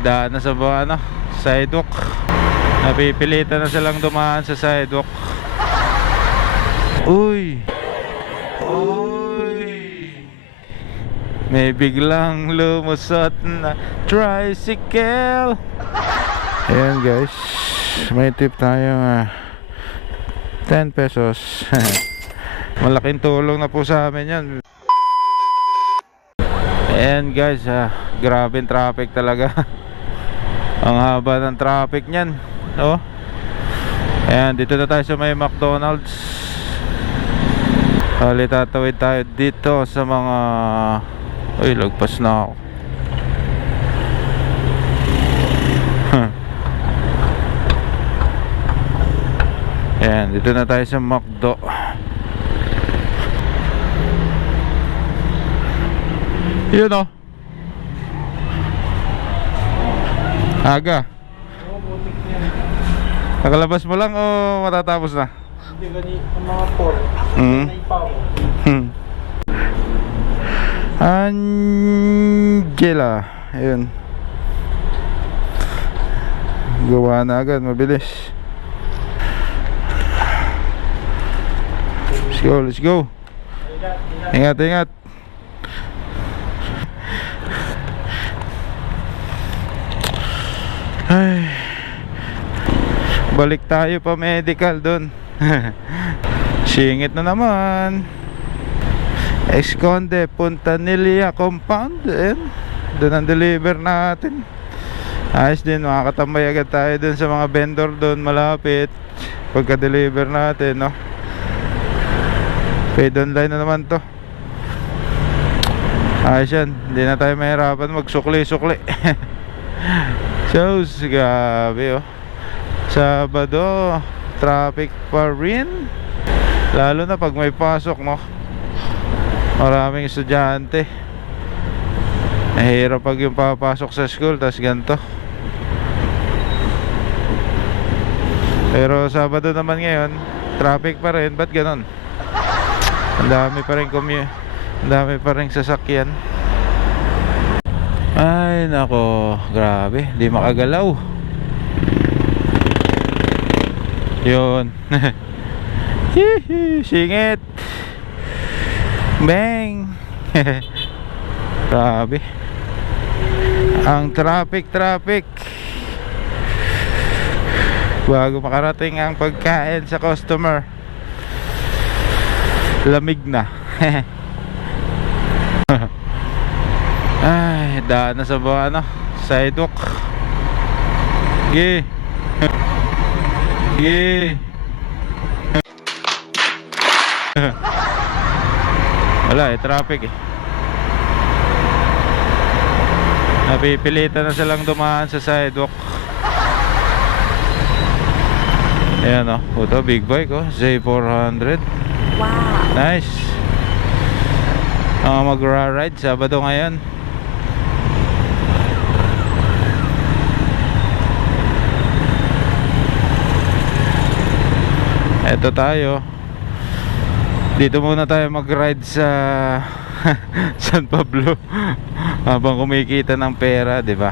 daan na sa sidewalk. Napipilitan na silang dumaan sa sidewalk. Uy! Uy! May biglang lumusot na tricycle. Ayan guys, may tip tayo 10 pesos. Malaking tulong na po sa amin yan. Ayan guys, grabe traffic talaga. Ang haba ng traffic nyan, oh. Ayan, dito na tayo sa may McDonald's. Tatawid tayo dito sa mga... Uy, lagpas na ako. Ayan, dito na tayo sa McDo. Yun o. Aga. Nakalabas mo lang o matatapos na? Hindi gani ang mga 4. Nay pa ako. Angela. Ayun. Gawa na agad, mabilis. Let's go, let's go. Ingat, ingat. Ay. Balik tayo pa medical doon. Singit na naman. Esconde, Puntanilla Compound. Doon ang deliver natin. Ayos din, makakatambay agad tayo doon sa mga vendor doon malapit pagka-deliver natin, no? Paid online na naman to. Ayos yan, hindi na tayo mahirapan magsukli-sukli. So, grabe oh. Sabado, traffic pa rin. Lalo na pag may pasok, no? Maraming estudyante. Mahirap pag yung papasok sa school, tas ganito. Pero Sabado naman ngayon, traffic pa rin. Ba't ganon? Ang dami pa rin ang dami pa rin sasakyan. Ay nako, grabe, di makagalaw. Yun. Hihi, singit. Bang. Grabe. Ang traffic. Bago makarating ang pagkain sa customer, lamig na. Ay, daan na sa sidewalk. Gi. Wala traffic Napipilitan na silang dumaan sa sidewalk. Ayan o, ito big bike Z400. Wow, nice. Magra-ride Sabado ngayon. Eto tayo. Dito muna tayo mag-ride sa San Pablo habang kumikita ng pera, di ba?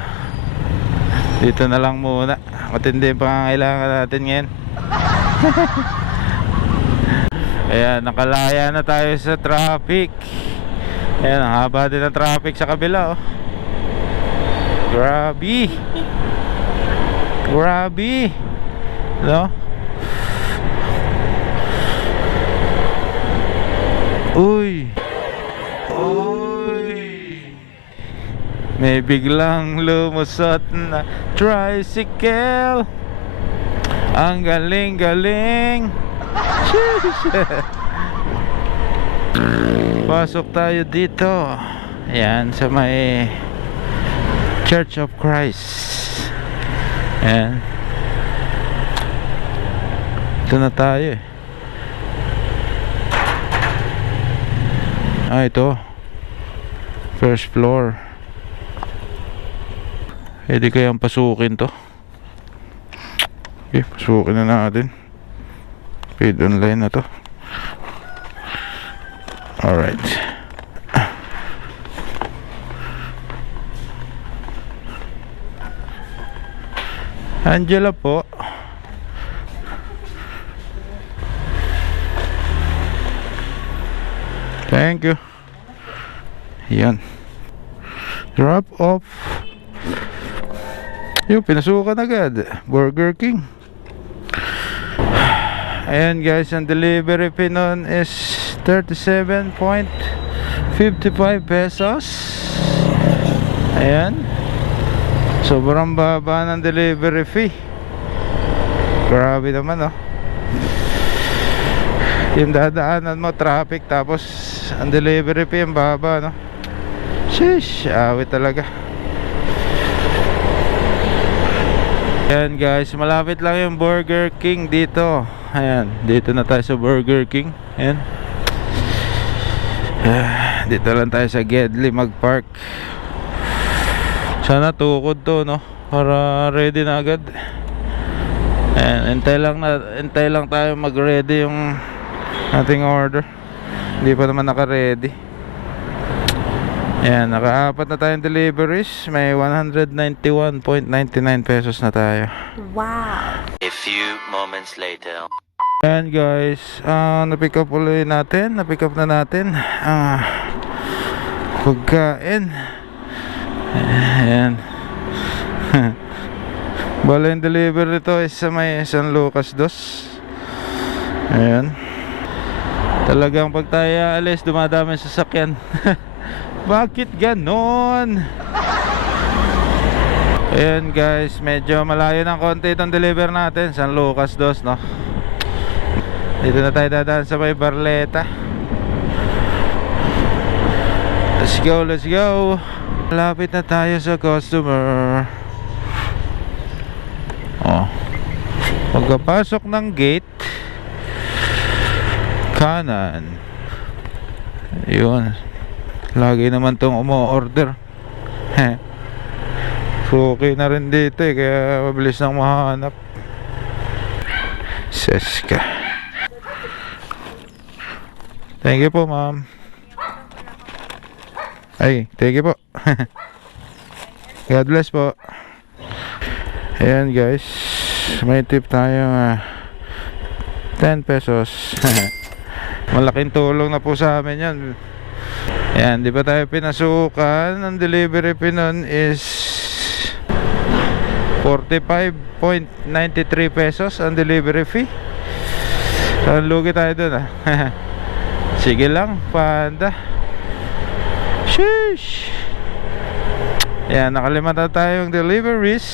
Dito na lang muna. Matindi pa ang kailangan natin ngayon. Ayan, nakalaya na tayo sa traffic. Ayan, ang haba din ng traffic sa kabila oh. Grabe. No? Uy! May biglang lumusot na tricycle. Ang galing. Pasok tayo dito. Ayan, sa may Church of Christ. Ayan. Ito na tayo ito first floor. Pwede kayang pasukin to. Okay, pasukin na natin. Paid online na to. Alright. Angela po. Thank you. Yan. Drop off. Yung pinasukan agad. Burger King. Ayan guys, ang delivery fee nun is 37.55 pesos. Ayan. Sobrang baba ng delivery fee. Grabe naman, oh. Yung dadaanan mo traffic, tapos ang delivery fee ang baba, no? Sheesh, awit talaga. Ayan guys, malapit lang yung Burger King dito. Ayan, dito na tayo sa Burger King. Ayan. Dito lang tayo sa Gedli mag-park. Sana tukod to, no? Para ready na agad. Ayan, hintay lang tayo mag-ready yung ating order. Hindi pa naman naka-ready. Ayan, naka-apat na tayong deliveries. May 191.99 pesos na tayo. Wow. A few moments later. Ayan guys, na-pick up ulit natin. Na-pick up na natin pagkain. Ayan. Bala yung delivery to is sa may San Lucas 2. Ayan. Talagang pag tayo alis, dumadami sa sasakyan. Bakit ganon? Ayan guys, medyo malayo ng konti itong deliver natin. San Lucas 2, no? Dito na tayo dadaan sa may Barleta. Let's go, let's go. Malapit na tayo sa customer. Oh. Pagkapasok ng gate, kanan. Yun. Lagi naman tong umo-order. Okay na rin dito eh, kaya mabilis nang mahanap. Seska. Thank you po, ma'am. Ay, thank you po. God bless po. Ayan guys, may tip tayo 10 pesos. Malaking tulong na po sa amin yan. Ayan, di ba tayo pinasukan? Ang delivery fee nun is 45.93 pesos ang delivery fee. So, lugi tayo dun, ah. Sige lang, panda. Sheesh. Ayan, nakalima na tayong deliveries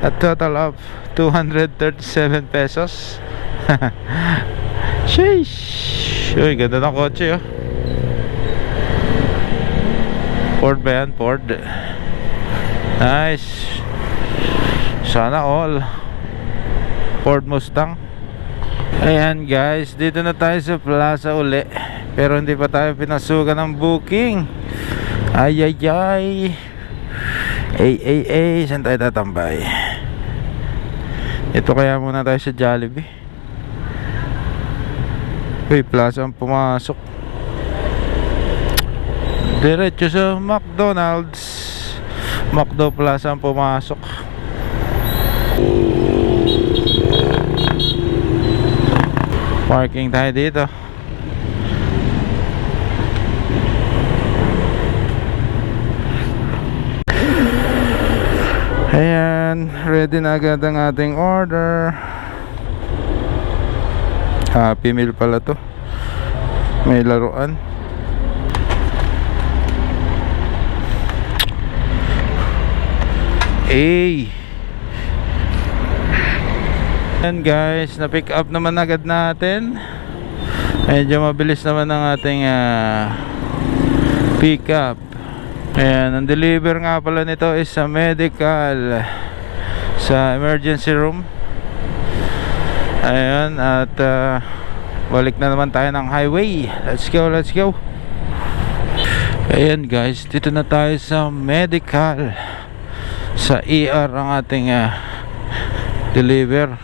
at total of 237 pesos. Sheesh. Uy, ganda ng kotse, oh. Ford ba yan? Ford. Nice. Sana all. Ford Mustang. Ayan guys, dito na tayo sa plaza uli. Pero hindi pa tayo pinasukan ng booking. Ay ay ay. Ay, saan tayo tatambay? Ito kaya muna tayo sa Jollibee. Uy, plaza ang pumasok. Diretso sa McDonald's. McDo Plaza ang pumasok. Parking tayo dito. Ayan, ready na agad ang ating order. Happy Meal pala to. May laruan. Hey. Ayan guys, na-pick up naman agad natin. Medyo mabilis naman ang ating pick up. Ayan, ang deliver nga pala nito is sa medical, sa emergency room. Ayan, at balik na naman tayo ng highway. Let's go, let's go. Ayan guys, dito na tayo sa medical. Sa ER ang ating deliver.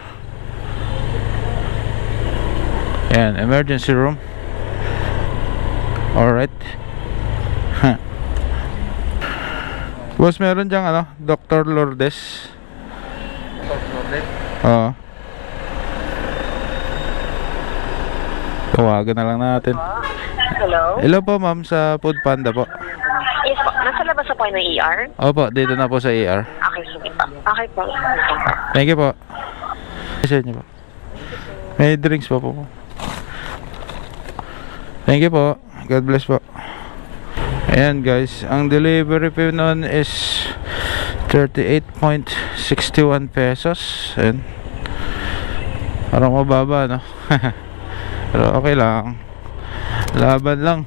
Ayan, emergency room. Alright. Boss, meron dyang Dr. Lourdes. Oo. Tawagan na lang natin. Hello? Hello po ma'am sa Food Panda po. Yes po. Nasa labas na po kayo ng ER? Opo, dito na po sa ER. Okay, sige po. Okay po. Thank you po. Sa inyo po. May drinks pa po. Thank you po. God bless po. Ayan guys, ang delivery fee nun is 38.61 pesos. Ayan. Parang mababa, no? Pero okay lang. Laban lang.